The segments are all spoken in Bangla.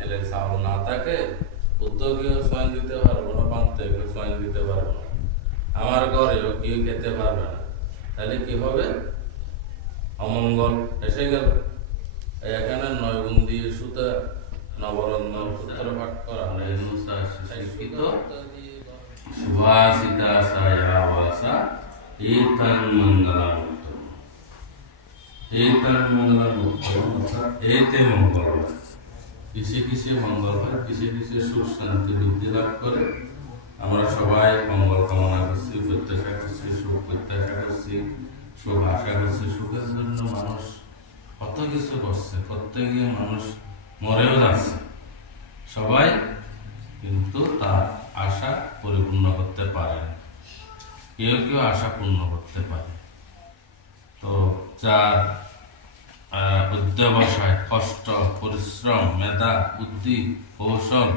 নারকেলে চাউল না থাকে উদ্যোগীও সয়েন দিতে পারবো না, প্রান্তিকও সয়েন দিতে পারবো না, আমার ঘরেও কেউ খেতে পারবে না। তাহলে কি হবে? অমঙ্গল এসে গেল। এখানে 9 গুণ দিয়ে সুতা নবরত্ন সূত্র পাঠ করা হয়। শিক্ষিত সুভাষিতা সায়াবাসা এতং মঙ্গলামুক্তম। এতং মঙ্গলামুক্তম অর্থাৎ এতে মঙ্গল হয়। কিসে কিসে মঙ্গল হয়, কিসে কিসে সুখ শান্তি বৃদ্ধি লাভ করে। আমরা সবাই মঙ্গল কামনা করছি, প্রত্যাশা করছি, সুখ প্রত্যাশা করছি, সুখ আশা করছি। সুখের জন্য মানুষ কত কিছু করছে, করতে গিয়ে মানুষ মরেও যাচ্ছে সবাই, কিন্তু তার আশা পরিপূর্ণ করতে পারে না। কেউ কেউ আশা পূর্ণ করতে পারে। তো যার অধ্যবসায়, কষ্ট, পরিশ্রম, মেধা, বুদ্ধি, কৌশল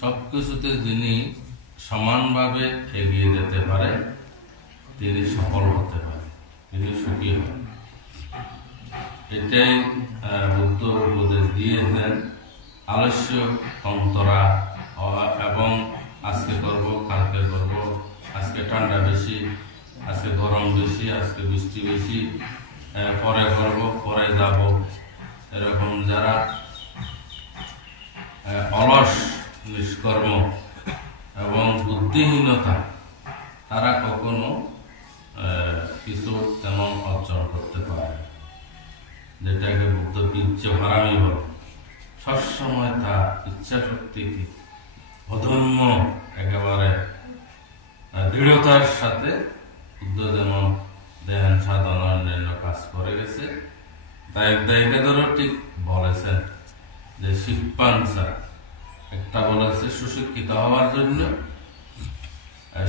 সবকিছুতে যিনি সমানভাবে এগিয়ে যেতে পারে তিনি সফল হতে পারে, তিনি সুখী হন। এটাই বুদ্ধ উপদেশ দিয়েছেন। আলস্য, অন্তরা এবং আজকে করব, কালকে করব, আজকে ঠান্ডা বেশি, আজকে গরম বেশি, আজকে বৃষ্টি বেশি, পরে করব, পরে যাব, এরকম যারা অলস, নিষ্কর্ম এবং বুদ্ধিহীনতা, তারা কখনো কিছু তেমন অর্জন করতে পারে, যেটাকে বুদ্ধ ইচ্ছ হারামি বলে। সবসময় তার ইচ্ছা শক্তিকে অধম্য একেবারে দৃঢ়তার সাথে বুদ্ধ যেমন ধ্যান সাধন অন্যান্য কাজ করে গেছে। তাই দায়িকাদেরও ঠিক বলেছেন যে শিক্ষানসা একটা বলেছে সুশিক্ষিত হওয়ার জন্য,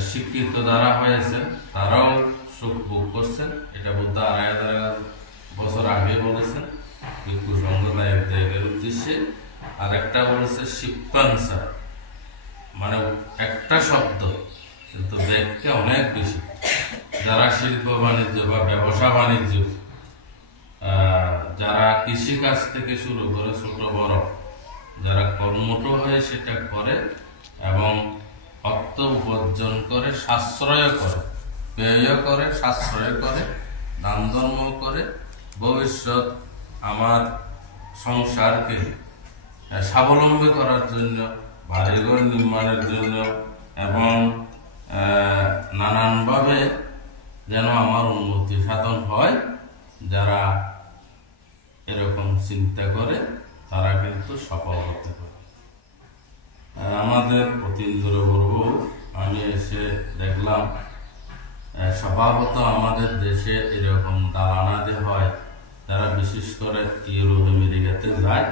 শিক্ষিত যারা হয়েছে তারাও সুখ ভোগ করছেন। এটা বুদ্ধ 2500 বছর আগে বলেছেন ভিক্ষু সম্প্রদায় ত্যাগের উদ্দেশ্যে। আর একটা বলেছে শিক্ষানসা, মানে একটা শব্দ কিন্তু ব্যাখ্যা অনেক বেশি। যারা শিল্প বাণিজ্য বা ব্যবসা বাণিজ্য, যারা কৃষিকাজ থেকে শুরু করে ছোট বড়, যারা কর্মঠ হয়ে সেটা করে এবং অর্থ উপার্জন করে, সাশ্রয় করে, ব্যয় করে, সাশ্রয় করে, দান ধর্ম করে, ভবিষ্যৎ আমার সংসারকে স্বাবলম্বী করার জন্য, বাড়িঘর নির্মাণের জন্য এবং নানানভাবে যেন আমার উন্নতি সাধন হয়, যারা এরকম চিন্তা করে তারা কিন্তু সফল হতে পারে। আমাদের অতীন্দ্র বলবো, আমি এসে দেখলাম স্বভাবত আমাদের দেশে এরকম দালানাদি হয়, যারা বিশেষ করে ইউরোপ আমেরিকাতে যায়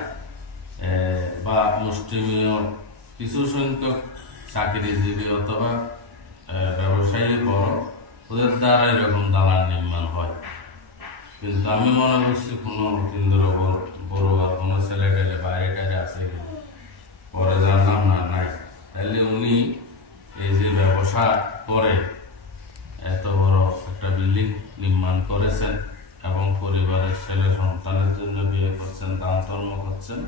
বা মুসলিমীয় কিছু সংখ্যক চাকরিজীবী অথবা ব্যবসায়ী বড়, ওদের দ্বারা এরকম দালান নির্মাণ হয়। কিন্তু আমি মনে করছি কোনো অতীন্দ্র বড় আর কোনো ছেলে টেলে বাইরে টাইরে আছে, পরে জানলাম না নাই। তাহলে উনি এই যে ব্যবসা করে এত বড় একটা বিল্ডিং নির্মাণ করেছেন এবং পরিবারের ছেলে সন্তানের জন্য বিয়ে করছেন, দান ধর্ম করছেন,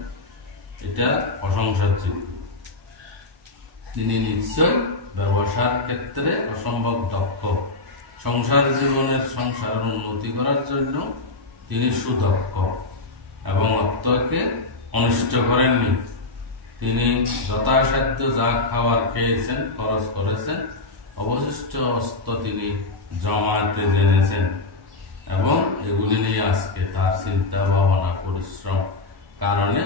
এটা প্রশংসার যোগ্য। তিনি নিশ্চয় ব্যবসার ক্ষেত্রে অসম্ভব দক্ষ। সংসার জীবনের সংসারের উন্নতি করার জন্য তিনি সুদক্ষ এবং অর্থকে অনিষ্ট করেননি। তিনি যথাসাধ্য যা খাওয়ার খেয়েছেন, খরচ করেছেন, অবশিষ্ট অস্ত্র তিনি জমাতে জেনেছেন এবং এগুলি নিয়ে আজকে তার চিন্তা ভাবনা পরিশ্রম কারণে